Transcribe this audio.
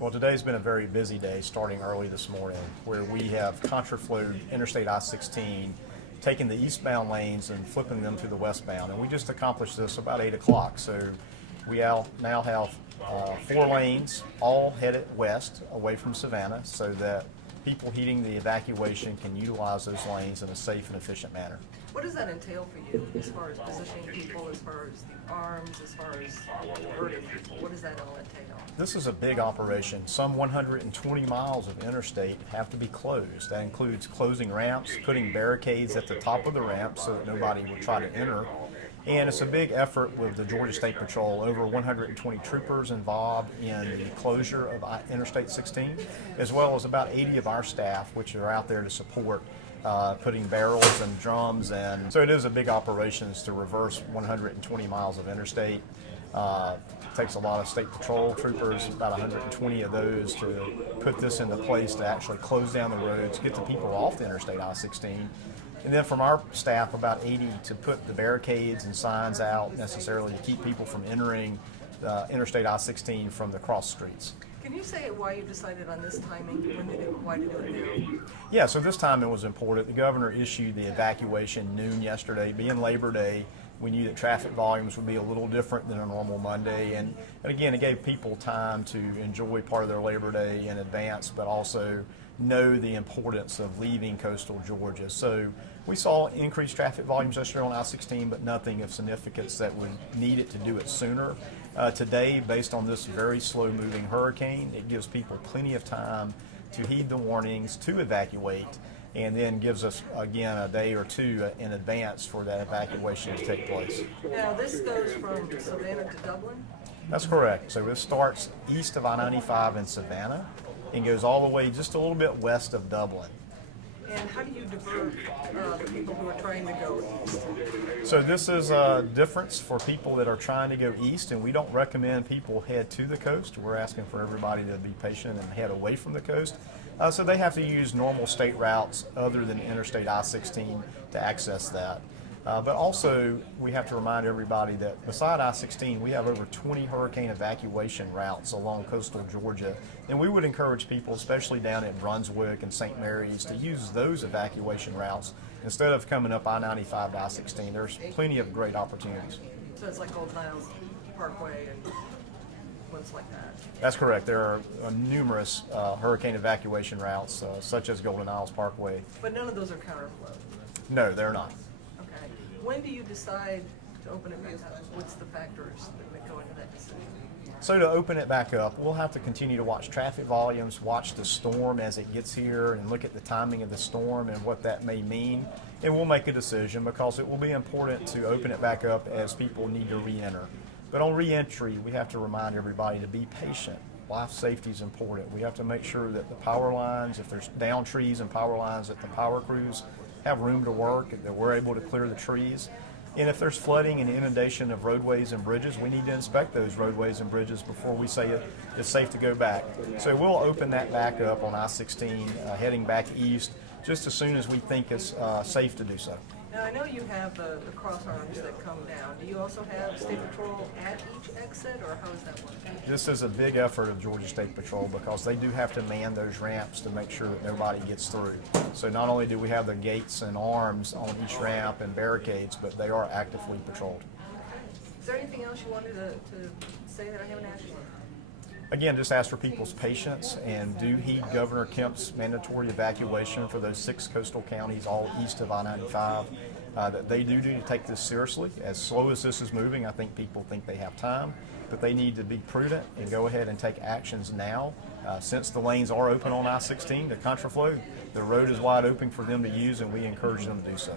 Well, today's been a very busy day starting early this morning where we have contraflowed Interstate I-16, taking the eastbound lanes and flipping them to the westbound. And we just accomplished this about 8 o'clock. So we now have 4 lanes all headed west away from Savannah so that people heeding the evacuation can utilize those lanes in a safe and efficient manner. What does that entail for you as far as positioning people, as far as the arms, as far as diverting people? What does that all entail? This is a big operation. Some 120 miles of interstate have to be closed. That includes closing ramps, putting barricades at the top of the ramp so that nobody would try to enter. And it's a big effort with the Georgia State Patrol, over 120 troopers involved in the closure of Interstate 16, as well as about 80 of our staff, which are out there to support putting barrels and drums in. So it is a big operation to reverse 120 miles of interstate. It takes a lot of state patrol troopers, about 120 of those, to put this into place to actually close down the roads, get the people off the Interstate I-16. And then from our staff, about 80 to put the barricades and signs out necessarily to keep people from entering Interstate I-16 from the cross streets. Can you say why you decided on this timing? Why to do it now? Yeah, so this time it was important. The governor issued the evacuation noon yesterday. Being Labor Day, we knew that traffic volumes would be a little different than a normal Monday. And again, it gave people time to enjoy part of their Labor Day in advance, but also know the importance of leaving coastal Georgia. So we saw increased traffic volumes yesterday on I-16, but nothing of significance that would need it to do it sooner. Today, based on this very slow-moving hurricane, it gives people plenty of time to heed the warnings, to evacuate, and then gives us, again, a day or two in advance for that evacuation to take place. Now, this goes from Savannah to Dublin? That's correct. So this starts east of I-95 in Savannah and goes all the way just a little bit west of Dublin. And how do you divert the people who are trying to go east? So this is a difference for people that are trying to go east, and we don't recommend people head to the coast. We're asking for everybody to be patient and head away from the coast. So they have to use normal state routes other than Interstate I-16 to access that. But also, we have to remind everybody that beside I-16, we have over 20 hurricane evacuation routes along coastal Georgia. And we would encourage people, especially down at Brunswick and St. Mary's, to use those evacuation routes instead of coming up I-95 to I-16. There's plenty of great opportunities. So it's like Old Niles Parkway and ones like that? That's correct. There are numerous hurricane evacuation routes, such as Golden Isles Parkway. But none of those are counterflow? No, they're not. Okay. When do you decide to open it back up? What's the factors that go into that decision? So to open it back up, we'll have to continue to watch traffic volumes, watch the storm as it gets here, and look at the timing of the storm and what that may mean. And we'll make a decision because it will be important to open it back up as people need to re-enter. But on re-entry, we have to remind everybody to be patient. Life safety is important. We have to make sure that the power lines, if there's down trees and power lines, that the power crews have room to work, that we're able to clear the trees. And if there's flooding and inundation of roadways and bridges, we need to inspect those roadways and bridges before we say it's safe to go back. So we'll open that back up on I-16, heading back east, just as soon as we think it's safe to do so. Now, I know you have the cross arms that come down. Do you also have State Patrol at each exit, or how is that working? This is a big effort of Georgia State Patrol because they do have to man those ramps to make sure that nobody gets through. So not only do we have the gates and arms on each ramp and barricades, but they are actively patrolled. Is there anything else you wanted to say that I haven't asked you? Again, just ask for people's patience and do heed Governor Kemp's mandatory evacuation for those 6 coastal counties all east of I-95. That they do to take this seriously. As slow as this is moving, I think people think they have time, but they need to be prudent and go ahead and take actions now. Since the lanes are open on I-16, the contraflow, the road is wide open for them to use, and we encourage them to do so.